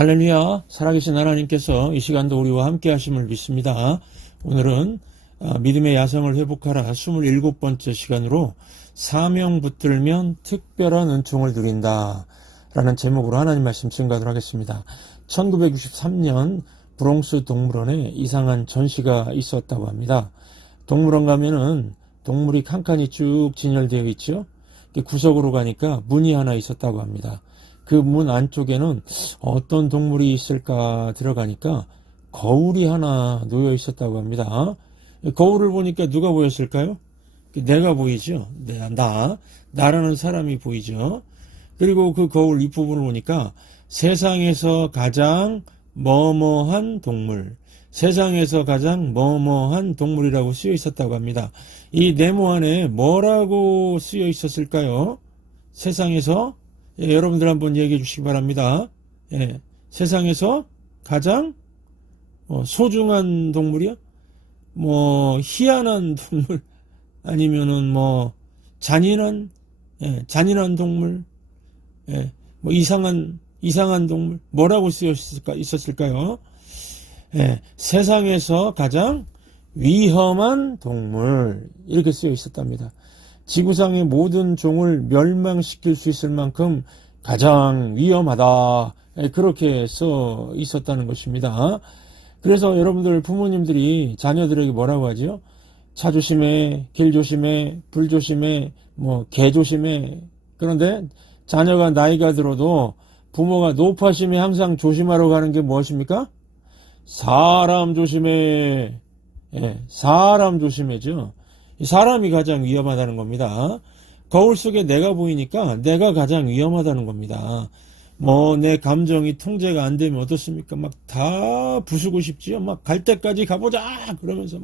할렐루야, 살아계신 하나님께서 이 시간도 우리와 함께 하심을 믿습니다. 오늘은 믿음의 야성을 회복하라 27번째 시간으로 사명 붙들면 특별한 은총을 누린다 라는 제목으로 하나님 말씀 증거하도록 하겠습니다. 1963년 브롱스 동물원에 이상한 전시가 있었다고 합니다. 동물원 가면은 동물이 칸칸이 쭉 진열되어 있죠. 구석으로 가니까 문이 하나 있었다고 합니다. 그 문 안쪽에는 어떤 동물이 있을까 들어가니까 거울이 하나 놓여 있었다고 합니다. 거울을 보니까 누가 보였을까요? 내가 보이죠. 나라는 사람이 보이죠. 그리고 그 거울 윗부분을 보니까 세상에서 가장 뭐뭐한 동물, 세상에서 가장 뭐뭐한 동물이라고 쓰여 있었다고 합니다. 이 네모 안에 뭐라고 쓰여 있었을까요? 세상에서 여러분들 한번 얘기해 주시기 바랍니다. 세상에서 가장 소중한 동물이요? 희한한 동물 아니면은 잔인한 동물, 이상한 동물 뭐라고 쓰여 있었을까요? 세상에서 가장 위험한 동물 이렇게 쓰여 있었답니다. 지구상의 모든 종을 멸망시킬 수 있을 만큼 가장 위험하다 그렇게 써 있었다는 것입니다. 그래서 여러분들 부모님들이 자녀들에게 뭐라고 하죠? 차 조심해, 길 조심해, 불 조심해, 개 조심해. 그런데 자녀가 나이가 들어도 부모가 노파심에 항상 조심하라고 하는 게 무엇입니까? 사람 조심해. 사람 조심해죠. 사람이 가장 위험하다는 겁니다. 거울 속에 내가 보이니까 내가 가장 위험하다는 겁니다. 내 감정이 통제가 안 되면 어떻습니까? 막 다 부수고 싶지요. 막 갈 때까지 가보자! 그러면서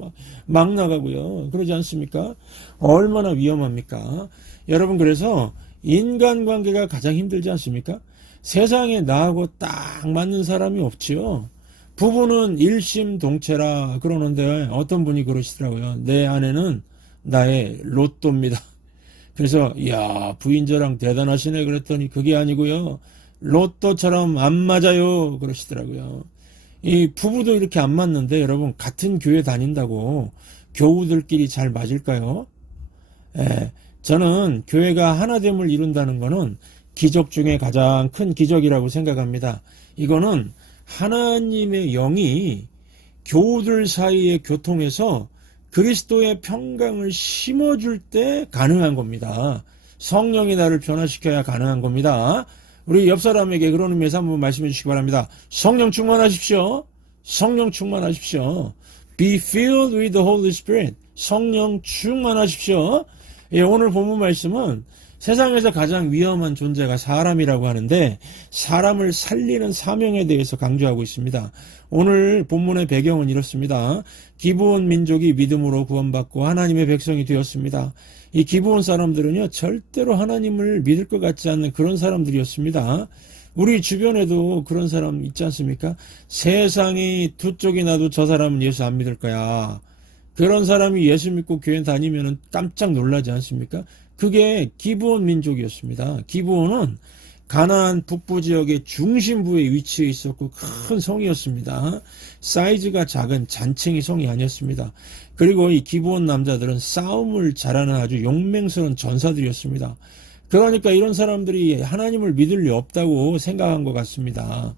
막 나가고요. 그러지 않습니까? 얼마나 위험합니까? 여러분, 그래서 인간관계가 가장 힘들지 않습니까? 세상에 나하고 딱 맞는 사람이 없지요. 부부는 일심동체라 그러는데 어떤 분이 그러시더라고요. 내 아내는 나의 로또입니다. 그래서 부인 저랑 대단하시네 그랬더니 그게 아니고요. 로또처럼 안 맞아요 그러시더라고요. 이 부부도 이렇게 안 맞는데 여러분 같은 교회 다닌다고 교우들끼리 잘 맞을까요? 저는 교회가 하나됨을 이룬다는 것은 기적 중에 가장 큰 기적이라고 생각합니다. 이거는 하나님의 영이 교우들 사이에 교통해서 그리스도의 평강을 심어줄 때 가능한 겁니다. 성령이 나를 변화시켜야 가능한 겁니다. 우리 옆 사람에게 그런 의미에서 한번 말씀해 주시기 바랍니다. 성령 충만하십시오. 성령 충만하십시오. Be filled with the Holy Spirit. 성령 충만하십시오. 오늘 본문 말씀은 세상에서 가장 위험한 존재가 사람이라고 하는데 사람을 살리는 사명에 대해서 강조하고 있습니다. 오늘 본문의 배경은 이렇습니다. 기브온 민족이 믿음으로 구원받고 하나님의 백성이 되었습니다. 이 기브온 사람들은요 절대로 하나님을 믿을 것 같지 않는 그런 사람들이었습니다. 우리 주변에도 그런 사람 있지 않습니까? 세상이 두 쪽이 나도 저 사람은 예수 안 믿을 거야. 그런 사람이 예수 믿고 교회 다니면 깜짝 놀라지 않습니까? 그게 기브온 민족이었습니다. 기브온은 가나안 북부 지역의 중심부에 위치해 있었고 큰 성이었습니다. 사이즈가 작은 잔챙이 성이 아니었습니다. 그리고 이 기브온 남자들은 싸움을 잘하는 아주 용맹스러운 전사들이었습니다. 그러니까 이런 사람들이 하나님을 믿을 리 없다고 생각한 것 같습니다.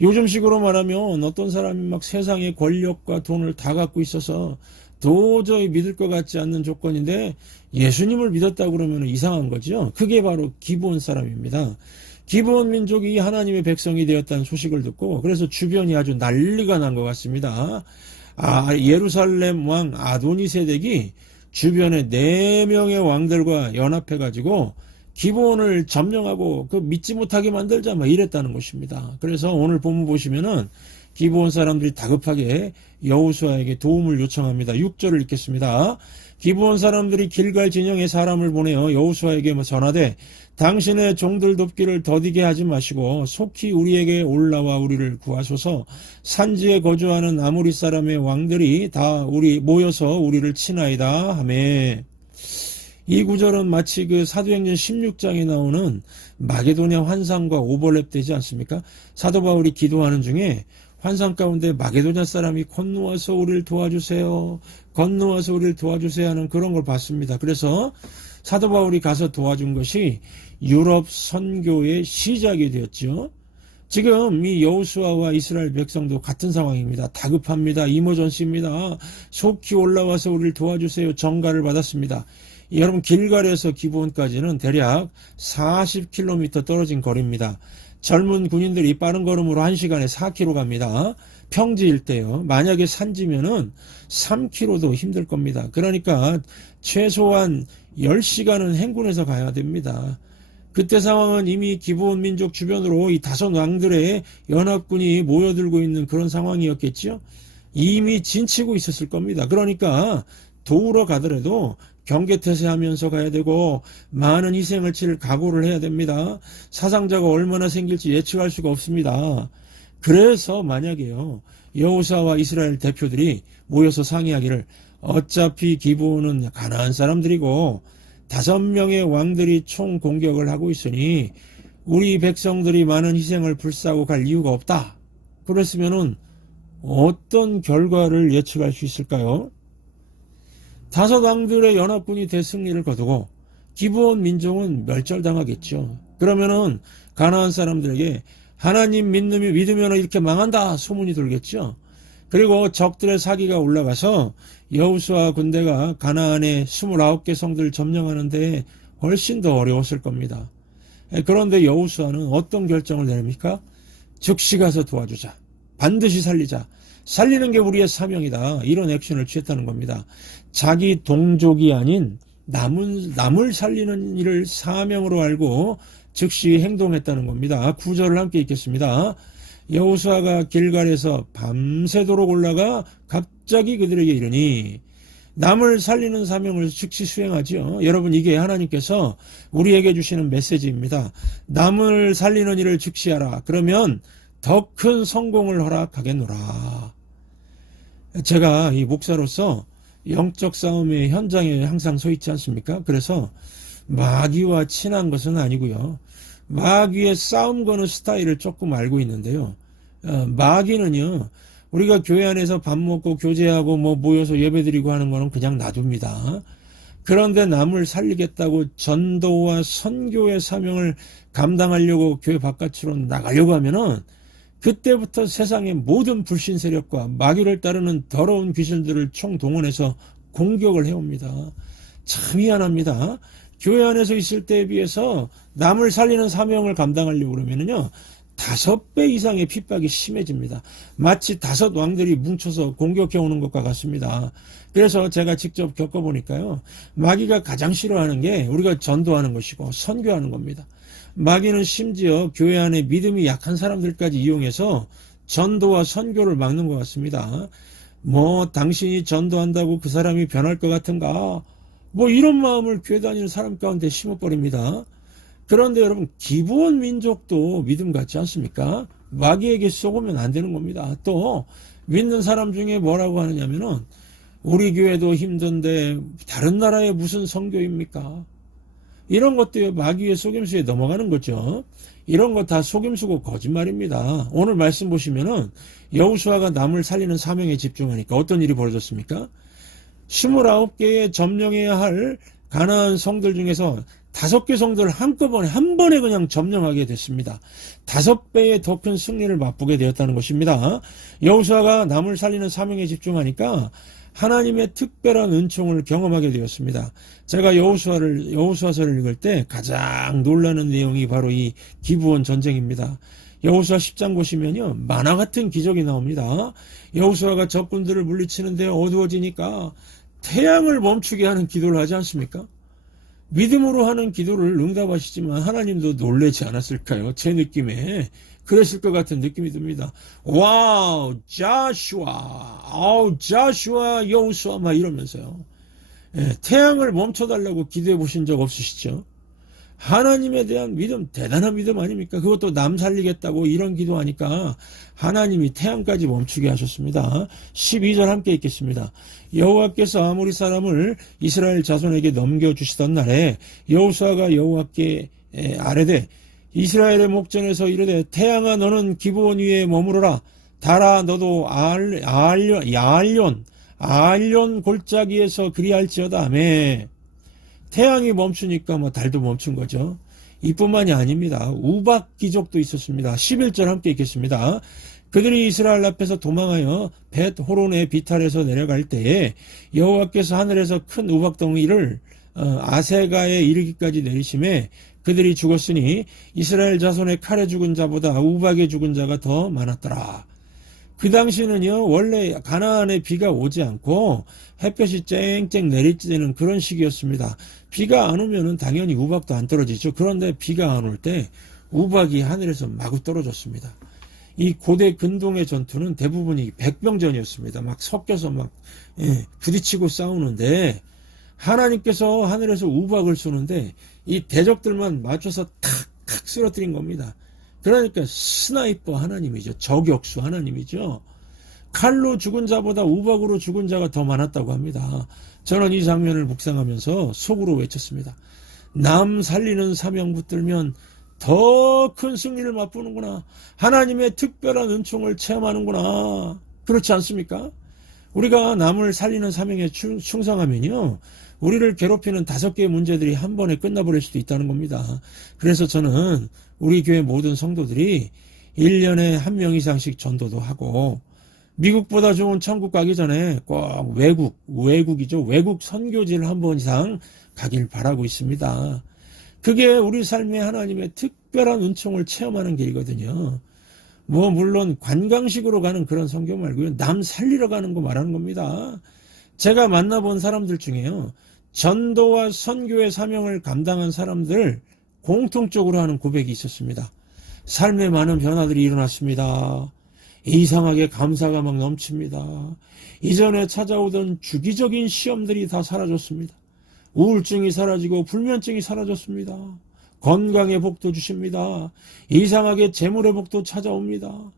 요즘식으로 말하면 어떤 사람이 막 세상의 권력과 돈을 다 갖고 있어서 도저히 믿을 것 같지 않는 조건인데 예수님을 믿었다고 그러면 이상한 거죠. 그게 바로 기브온 사람입니다. 기브온 민족이 하나님의 백성이 되었다는 소식을 듣고 그래서 주변이 아주 난리가 난 것 같습니다. 예루살렘 왕 아도니세덱이 주변에 4명의 왕들과 연합해가지고 기브온을 점령하고 믿지 못하게 만들자 이랬다는 것입니다. 그래서 오늘 본문 보시면은 기브온 사람들이 다급하게 여호수아에게 도움을 요청합니다. 6절을 읽겠습니다. 기브온 사람들이 길갈 진영에 사람을 보내어 여호수아에게 전하되 당신의 종들 돕기를 더디게 하지 마시고 속히 우리에게 올라와 우리를 구하소서. 산지에 거주하는 아모리 사람의 왕들이 다 모여서 우리를 치나이다 하매 이 구절은 마치 그 사도행전 16장에 나오는 마게도냐 환상과 오버랩 되지 않습니까? 사도 바울이 기도하는 중에 환상 가운데 마게도냐 사람이 건너와서 우리를 도와주세요. 건너와서 우리를 도와주세요 하는 그런 걸 봤습니다. 그래서 사도 바울이 가서 도와준 것이 유럽 선교의 시작이 되었죠. 지금 이 여호수아와 이스라엘 백성도 같은 상황입니다. 다급합니다. 이머전시입니다. 속히 올라와서 우리를 도와주세요. 전가를 받았습니다. 여러분 길갈에서 기브온까지는 대략 40km 떨어진 거리입니다. 젊은 군인들이 빠른 걸음으로 1시간에 4km 갑니다. 평지일 때요. 만약에 산지면은 3km도 힘들 겁니다. 그러니까 최소한 10시간은 행군해서 가야 됩니다. 그때 상황은 이미 기브온 민족 주변으로 이 다섯 왕들의 연합군이 모여들고 있는 그런 상황이었겠죠. 이미 진치고 있었을 겁니다. 그러니까 도우러 가더라도 경계태세하면서 가야 되고 많은 희생을 치를 각오를 해야 됩니다. 사상자가 얼마나 생길지 예측할 수가 없습니다. 그래서 만약에요 여호수아와 이스라엘 대표들이 모여서 상의하기를 어차피 기브온은 가나안 사람들이고 5명의 왕들이 총 공격을 하고 있으니 우리 백성들이 많은 희생을 불사하고 갈 이유가 없다. 그랬으면은 어떤 결과를 예측할 수 있을까요? 5 왕들의 연합군이 대승리를 거두고 기브온 민족은 멸절당하겠죠. 그러면은 가나안 사람들에게 하나님 믿으면 이렇게 망한다 소문이 돌겠죠. 그리고 적들의 사기가 올라가서 여호수아 군대가 가나안의 29개 성들을 점령하는데 훨씬 더 어려웠을 겁니다. 그런데 여호수아는 어떤 결정을 내립니까? 즉시 가서 도와주자. 반드시 살리자. 살리는 게 우리의 사명이다. 이런 액션을 취했다는 겁니다. 자기 동족이 아닌 남을 살리는 일을 사명으로 알고 즉시 행동했다는 겁니다. 구절을 함께 읽겠습니다. 여호수아가 길갈에서 밤새도록 올라가 갑자기 그들에게 이르니 남을 살리는 사명을 즉시 수행하지요. 여러분 이게 하나님께서 우리에게 주시는 메시지입니다. 남을 살리는 일을 즉시 하라. 그러면 더 큰 성공을 허락하겠노라. 제가 이 목사로서 영적 싸움의 현장에 항상 서 있지 않습니까? 그래서 마귀와 친한 것은 아니고요. 마귀의 싸움 거는 스타일을 조금 알고 있는데요. 마귀는요. 우리가 교회 안에서 밥 먹고 교제하고 모여서 예배드리고 하는 거는 그냥 놔둡니다. 그런데 남을 살리겠다고 전도와 선교의 사명을 감당하려고 교회 바깥으로 나가려고 하면은 그때부터 세상의 모든 불신 세력과 마귀를 따르는 더러운 귀신들을 총동원해서 공격을 해옵니다. 참 미안합니다. 교회 안에서 있을 때에 비해서 남을 살리는 사명을 감당하려고 그러면은요 5배 이상의 핍박이 심해집니다. 마치 5 왕들이 뭉쳐서 공격해 오는 것과 같습니다. 그래서 제가 직접 겪어보니까요 마귀가 가장 싫어하는 게 우리가 전도하는 것이고 선교하는 겁니다. 마귀는 심지어 교회 안에 믿음이 약한 사람들까지 이용해서 전도와 선교를 막는 것 같습니다. 당신이 전도한다고 그 사람이 변할 것 같은가? 이런 마음을 교회 다니는 사람 가운데 심어버립니다. 그런데 여러분 기브온 민족도 믿음 같지 않습니까? 마귀에게 속으면 안 되는 겁니다. 또 믿는 사람 중에 뭐라고 하느냐면은 우리 교회도 힘든데 다른 나라에 무슨 선교입니까? 이런 것도 마귀의 속임수에 넘어가는 거죠. 이런 거 다 속임수고 거짓말입니다. 오늘 말씀 보시면은 여호수아가 남을 살리는 사명에 집중하니까 어떤 일이 벌어졌습니까? 29개의 점령해야 할 가나안 성들 중에서 5개 성들을 한꺼번에 한 번에 그냥 점령하게 됐습니다. 5배의 더 큰 승리를 맛보게 되었다는 것입니다. 여호수아가 남을 살리는 사명에 집중하니까 하나님의 특별한 은총을 경험하게 되었습니다. 제가 여호수아서를 읽을 때 가장 놀라는 내용이 바로 이 기브온 전쟁입니다. 여호수아 10장 보시면요 만화 같은 기적이 나옵니다. 여호수아가 적군들을 물리치는데 어두워지니까 태양을 멈추게 하는 기도를 하지 않습니까? 믿음으로 하는 기도를 응답하시지만 하나님도 놀라지 않았을까요? 제 느낌에 그랬을 것 같은 느낌이 듭니다. 와우, 자슈아, 여호수아 막 이러면서요. 태양을 멈춰달라고 기도해 보신 적 없으시죠? 하나님에 대한 믿음, 대단한 믿음 아닙니까? 그것도 남 살리겠다고 이런 기도하니까 하나님이 태양까지 멈추게 하셨습니다. 12절 함께 읽겠습니다. 여호와께서 아모리 사람을 이스라엘 자손에게 넘겨주시던 날에 여호수아가 여호와께 아뢰되 이스라엘의 목전에서 이르되 태양아 너는 기브온 위에 머무르라. 달아 너도 아알련 골짜기에서 그리할지어다. 아멘. 태양이 멈추니까 뭐 달도 멈춘 거죠. 이뿐만이 아닙니다. 우박 기적도 있었습니다. 11절 함께 읽겠습니다. 그들이 이스라엘 앞에서 도망하여 벳 호론의 비탈에서 내려갈 때에 여호와께서 하늘에서 큰 우박 덩이를 아세가에 이르기까지 내리심에 그들이 죽었으니 이스라엘 자손의 칼에 죽은 자보다 우박에 죽은 자가 더 많았더라. 그 당시는요, 원래 가나안에 비가 오지 않고 햇볕이 쨍쨍 내릴 때는 그런 시기였습니다. 비가 안 오면은 당연히 우박도 안 떨어지죠. 그런데 비가 안 올 때 우박이 하늘에서 마구 떨어졌습니다. 이 고대 근동의 전투는 대부분이 백병전이었습니다. 막 섞여서 막 부딪히고 싸우는데 하나님께서 하늘에서 우박을 쏘는데 이 대적들만 맞춰서 탁탁 쓰러뜨린 겁니다. 그러니까 스나이퍼 하나님이죠. 저격수 하나님이죠. 칼로 죽은 자보다 우박으로 죽은 자가 더 많았다고 합니다. 저는 이 장면을 묵상하면서 속으로 외쳤습니다. 남 살리는 사명 붙들면 더 큰 승리를 맛보는구나. 하나님의 특별한 은총을 체험하는구나. 그렇지 않습니까? 우리가 남을 살리는 사명에 충성하면요, 우리를 괴롭히는 5개의 문제들이 한 번에 끝나버릴 수도 있다는 겁니다. 그래서 저는 우리 교회 모든 성도들이 1년에 1명 이상씩 전도도 하고 미국보다 좋은 천국 가기 전에 꼭 외국이죠. 외국 선교지를 한 번 이상 가길 바라고 있습니다. 그게 우리 삶에 하나님의 특별한 은총을 체험하는 길이거든요. 뭐 물론 관광식으로 가는 그런 선교 말고요. 남 살리러 가는 거 말하는 겁니다. 제가 만나본 사람들 중에요. 전도와 선교의 사명을 감당한 사람들 공통적으로 하는 고백이 있었습니다. 삶에 많은 변화들이 일어났습니다. 이상하게 감사가 막 넘칩니다. 이전에 찾아오던 주기적인 시험들이 다 사라졌습니다. 우울증이 사라지고 불면증이 사라졌습니다. 건강의 복도 주십니다. 이상하게 재물의 복도 찾아옵니다.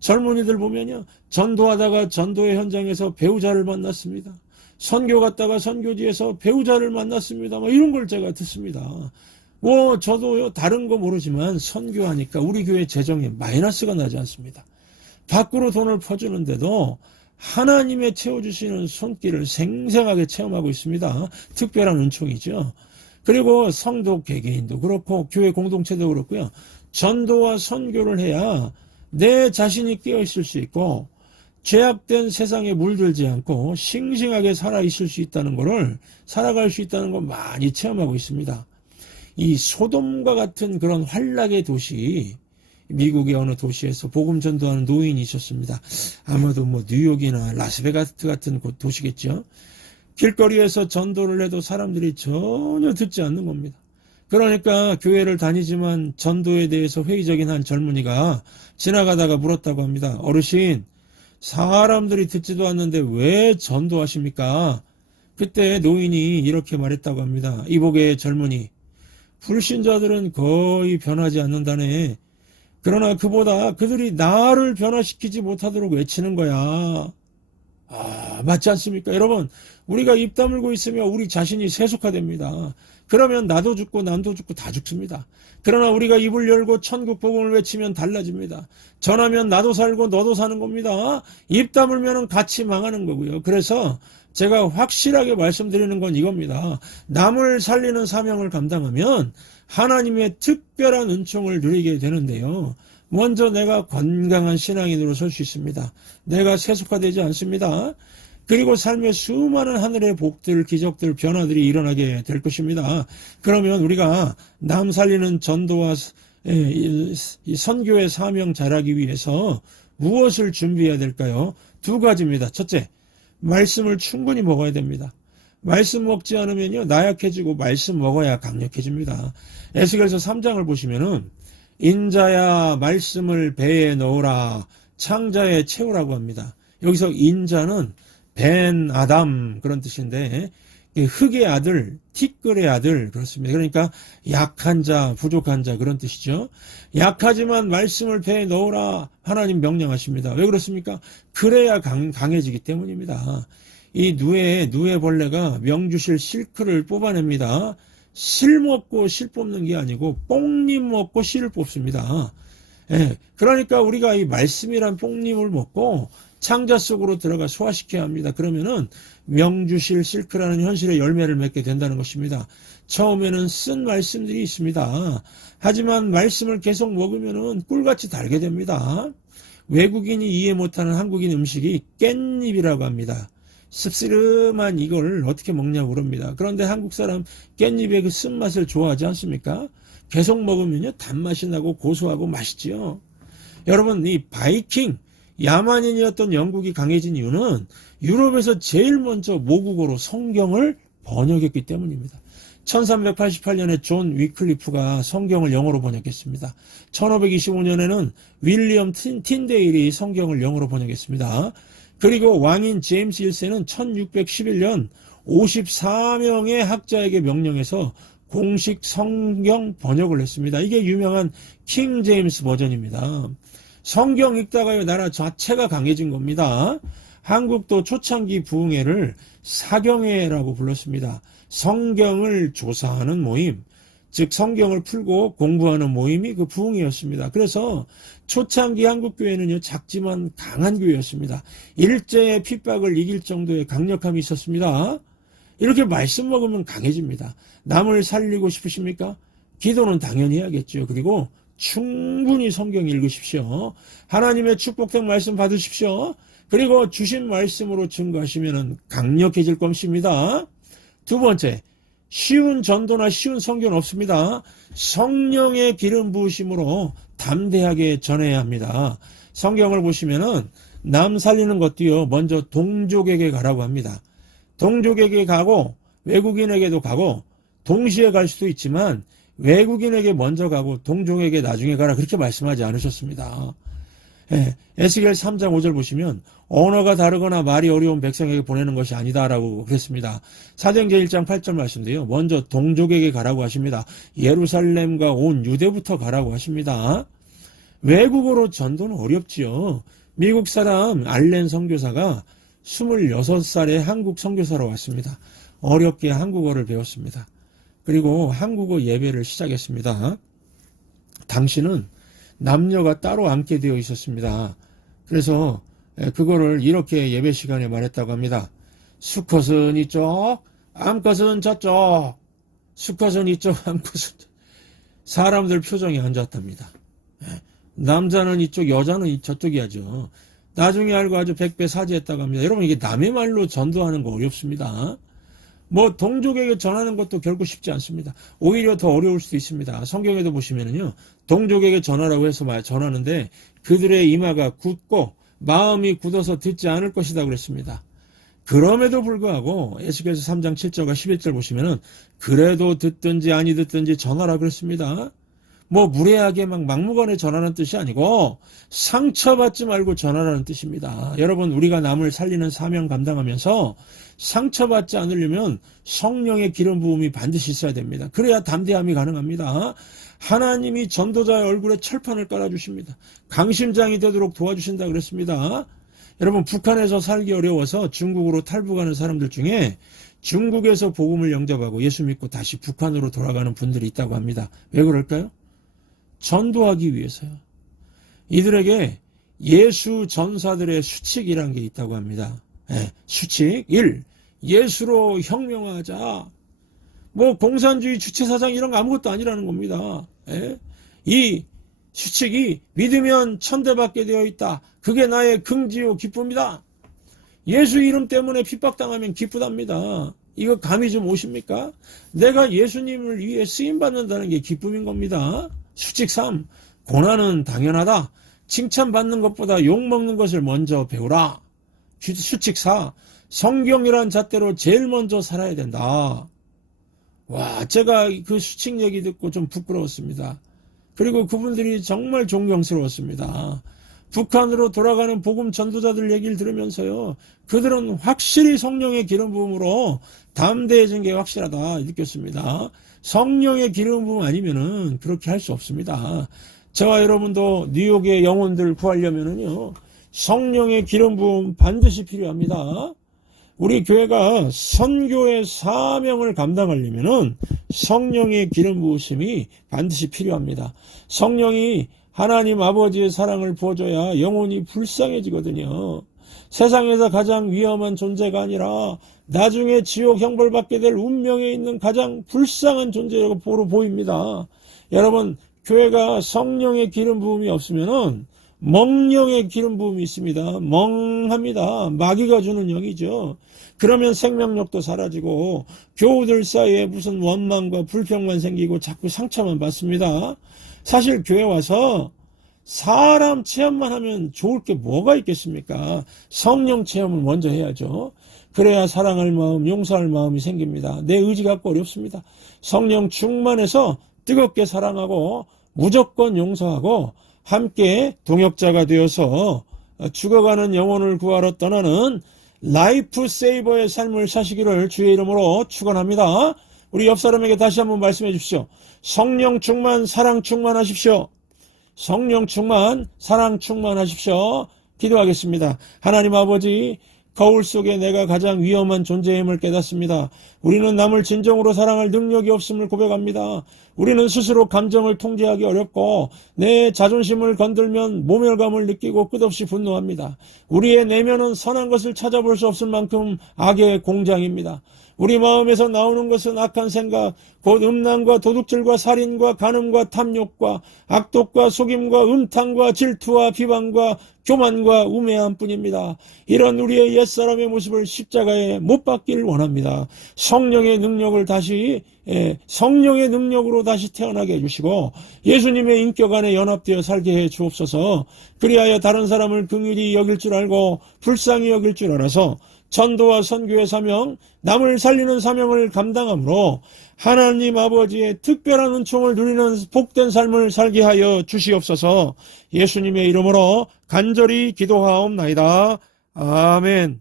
젊은이들 보면요, 전도하다가 전도의 현장에서 배우자를 만났습니다. 선교 갔다가 선교지에서 배우자를 만났습니다. 뭐 이런 걸 제가 듣습니다. 뭐 저도요, 다른 거 모르지만 선교하니까 우리 교회 재정에 마이너스가 나지 않습니다. 밖으로 돈을 퍼주는데도 하나님의 채워주시는 손길을 생생하게 체험하고 있습니다. 특별한 은총이죠. 그리고 성도 개개인도 그렇고 교회 공동체도 그렇고요. 전도와 선교를 해야 내 자신이 깨어있을 수 있고 죄악된 세상에 물들지 않고 싱싱하게 살아갈 수 있다는 걸 많이 체험하고 있습니다. 이 소돔과 같은 그런 환락의 도시, 미국의 어느 도시에서 복음 전도하는 노인이 있었습니다. 아마도 뭐 뉴욕이나 라스베가스 같은 곳 도시겠죠. 길거리에서 전도를 해도 사람들이 전혀 듣지 않는 겁니다. 그러니까 교회를 다니지만 전도에 대해서 회의적인 한 젊은이가 지나가다가 물었다고 합니다. 어르신, 사람들이 듣지도 않는데 왜 전도하십니까? 그때 노인이 이렇게 말했다고 합니다. 이복의 젊은이, 불신자들은 거의 변하지 않는다네. 그러나 그들이 나를 변화시키지 못하도록 외치는 거야. 맞지 않습니까? 여러분, 우리가 입 다물고 있으면 우리 자신이 세속화됩니다. 그러면 나도 죽고 남도 죽고 다 죽습니다. 그러나 우리가 입을 열고 천국 복음을 외치면 달라집니다. 전하면 나도 살고 너도 사는 겁니다. 입 다물면 같이 망하는 거고요. 그래서 제가 확실하게 말씀드리는 건 이겁니다. 남을 살리는 사명을 감당하면 하나님의 특별한 은총을 누리게 되는데요. 먼저 내가 건강한 신앙인으로 설 수 있습니다. 내가 세속화되지 않습니다. 그리고 삶의 수많은 하늘의 복들, 기적들, 변화들이 일어나게 될 것입니다. 그러면 우리가 남 살리는 전도와 이 선교의 사명 잘하기 위해서 무엇을 준비해야 될까요? 2가지입니다. 첫째, 말씀을 충분히 먹어야 됩니다. 말씀 먹지 않으면요, 나약해지고 말씀 먹어야 강력해집니다. 에스겔서 3장을 보시면은 인자야 말씀을 배에 넣으라, 창자에 채우라고 합니다. 여기서 인자는 벤 아담 그런 뜻인데 흑의 아들, 티끌의 아들 그렇습니다. 그러니까 약한 자, 부족한 자 그런 뜻이죠. 약하지만 말씀을 배에 넣으라 하나님 명령하십니다. 왜 그렇습니까? 그래야 강해지기 때문입니다. 이 누에벌레가 명주실 실크를 뽑아냅니다. 실 먹고 실 뽑는 게 아니고 뽕잎 먹고 실을 뽑습니다. 예, 그러니까 우리가 이 말씀이란 뽕잎을 먹고 창자 속으로 들어가 소화시켜야 합니다. 그러면은 명주실 실크라는 현실의 열매를 맺게 된다는 것입니다. 처음에는 쓴 말씀들이 있습니다. 하지만 말씀을 계속 먹으면은 꿀같이 달게 됩니다. 외국인이 이해 못하는 한국인 음식이 깻잎이라고 합니다. 씁쓸한 이걸 어떻게 먹냐고 그럽니다. 그런데 한국 사람 깻잎의 그 쓴맛을 좋아하지 않습니까? 계속 먹으면요 단맛이 나고 고소하고 맛있지요. 여러분 이 바이킹 야만인이었던 영국이 강해진 이유는 유럽에서 제일 먼저 모국어로 성경을 번역했기 때문입니다. 1388년에 존 위클리프가 성경을 영어로 번역했습니다. 1525년에는 윌리엄 틴데일이 성경을 영어로 번역했습니다. 그리고 왕인 제임스 1세는 1611년 54명의 학자에게 명령해서 공식 성경 번역을 했습니다. 이게 유명한 킹 제임스 버전입니다. 성경 읽다가요 나라 자체가 강해진 겁니다. 한국도 초창기 부흥회를 사경회라고 불렀습니다. 성경을 조사하는 모임, 즉 성경을 풀고 공부하는 모임이 그 부흥회였습니다. 그래서 초창기 한국교회는요 작지만 강한 교회였습니다. 일제의 핍박을 이길 정도의 강력함이 있었습니다. 이렇게 말씀 먹으면 강해집니다. 남을 살리고 싶으십니까? 기도는 당연히 해야겠죠. 그리고 충분히 성경 읽으십시오. 하나님의 축복된 말씀 받으십시오. 그리고 주신 말씀으로 증거하시면 강력해질 것입니다. 두 번째, 쉬운 전도나 쉬운 성경은 없습니다. 성령의 기름 부으심으로 담대하게 전해야 합니다. 성경을 보시면은 남 살리는 것도요 먼저 동족에게 가라고 합니다. 동족에게 가고 외국인에게도 가고 동시에 갈 수도 있지만 외국인에게 먼저 가고 동족에게 나중에 가라 그렇게 말씀하지 않으셨습니다. 예, 에스겔 3장 5절 보시면 언어가 다르거나 말이 어려운 백성에게 보내는 것이 아니다라고 그랬습니다. 사도행전 1장 8절 말씀도요. 먼저 동족에게 가라고 하십니다. 예루살렘과 온 유대부터 가라고 하십니다. 외국어로 전도는 어렵지요. 미국 사람 알렌 선교사가 26살에 한국 선교사로 왔습니다. 어렵게 한국어를 배웠습니다. 그리고 한국어 예배를 시작했습니다. 당시는 남녀가 따로 앉게 되어 있었습니다. 그래서 그거를 이렇게 예배 시간에 말했다고 합니다. 수컷은 이쪽, 암컷은 저쪽. 수컷은 이쪽, 암컷은 저쪽. 사람들 표정이 안 좋았답니다. 남자는 이쪽, 여자는 저쪽이야죠. 나중에 알고 아주 백배 사죄했다고 합니다. 여러분 이게 남의 말로 전도하는 거 어렵습니다. 뭐 동족에게 전하는 것도 결코 쉽지 않습니다. 오히려 더 어려울 수도 있습니다. 성경에도 보시면은요. 동족에게 전하라고 해서 전하는데 그들의 이마가 굳고 마음이 굳어서 듣지 않을 것이다 그랬습니다. 그럼에도 불구하고 에스겔서 3장 7절과 11절 보시면은 그래도 듣든지 아니 듣든지 전하라 그랬습니다. 뭐 무례하게 막무가내 전하는 뜻이 아니고 상처받지 말고 전하라는 뜻입니다. 여러분 우리가 남을 살리는 사명 감당하면서 상처받지 않으려면 성령의 기름 부음이 반드시 있어야 됩니다. 그래야 담대함이 가능합니다. 하나님이 전도자의 얼굴에 철판을 깔아주십니다. 강심장이 되도록 도와주신다 그랬습니다. 여러분 북한에서 살기 어려워서 중국으로 탈북하는 사람들 중에 중국에서 복음을 영접하고 예수 믿고 다시 북한으로 돌아가는 분들이 있다고 합니다. 왜 그럴까요? 전도하기 위해서요. 이들에게 예수 전사들의 수칙이란 게 있다고 합니다. 수칙 1. 예수로 혁명하자. 뭐 공산주의 주체사상 이런 거 아무것도 아니라는 겁니다. 이 수칙이 믿으면 천대받게 되어 있다. 그게 나의 긍지요 기쁨이다. 예수 이름 때문에 핍박당하면 기쁘답니다. 이거 감이 좀 오십니까? 내가 예수님을 위해 쓰임받는다는 게 기쁨인 겁니다. 수칙 3. 고난은 당연하다. 칭찬받는 것보다 욕먹는 것을 먼저 배우라. 수칙 4. 성경이란 잣대로 제일 먼저 살아야 된다. 와, 제가 그 수칙 얘기 듣고 좀 부끄러웠습니다. 그리고 그분들이 정말 존경스러웠습니다. 북한으로 돌아가는 복음 전도자들 얘기를 들으면서요, 그들은 확실히 성령의 기름 부음으로 담대해진 게 확실하다 느꼈습니다. 성령의 기름 부음 아니면은 그렇게 할 수 없습니다. 저와 여러분도 뉴욕의 영혼들 구하려면은요, 성령의 기름 부음 반드시 필요합니다. 우리 교회가 선교의 사명을 감당하려면은 성령의 기름 부으심이 반드시 필요합니다. 성령이 하나님 아버지의 사랑을 부어줘야 영혼이 불쌍해지거든요. 세상에서 가장 위험한 존재가 아니라 나중에 지옥 형벌 받게 될 운명에 있는 가장 불쌍한 존재라고 보입니다. 여러분, 교회가 성령의 기름 부음이 없으면은 멍령의 기름 부음이 있습니다. 멍합니다. 마귀가 주는 영이죠. 그러면 생명력도 사라지고 교우들 사이에 무슨 원망과 불평만 생기고 자꾸 상처만 받습니다. 사실 교회 와서 사람 체험만 하면 좋을 게 뭐가 있겠습니까? 성령 체험을 먼저 해야죠. 그래야 사랑할 마음, 용서할 마음이 생깁니다. 내 의지 갖고 어렵습니다. 성령 충만해서 뜨겁게 사랑하고 무조건 용서하고 함께 동역자가 되어서 죽어가는 영혼을 구하러 떠나는 라이프 세이버의 삶을 사시기를 주의 이름으로 축원합니다. 우리 옆 사람에게 다시 한번 말씀해 주십시오. 성령 충만, 사랑 충만하십시오. 성령 충만, 사랑 충만하십시오. 기도하겠습니다. 하나님 아버지, 거울 속에 내가 가장 위험한 존재임을 깨닫습니다. 우리는 남을 진정으로 사랑할 능력이 없음을 고백합니다. 우리는 스스로 감정을 통제하기 어렵고 내 자존심을 건들면 모멸감을 느끼고 끝없이 분노합니다. 우리의 내면은 선한 것을 찾아볼 수 없을 만큼 악의 공장입니다. 우리 마음에서 나오는 것은 악한 생각, 곧 음란과 도둑질과 살인과 간음과 탐욕과 악독과 속임과 음탕과 질투와 비방과 교만과 우매함 뿐입니다. 이런 우리의 옛사람의 모습을 십자가에 못 박기를 원합니다. 성령의 능력을 성령의 능력으로 다시 태어나게 해주시고 예수님의 인격 안에 연합되어 살게 해 주옵소서. 그리하여 다른 사람을 긍휼히 여길 줄 알고 불쌍히 여길 줄 알아서 전도와 선교의 사명, 남을 살리는 사명을 감당함으로 하나님 아버지의 특별한 은총을 누리는 복된 삶을 살게 하여 주시옵소서. 예수님의 이름으로 간절히 기도하옵나이다. 아멘.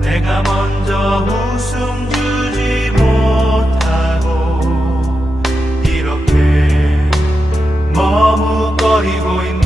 내가 먼저 웃음 주지 못하고 이렇게 머뭇거리고 있는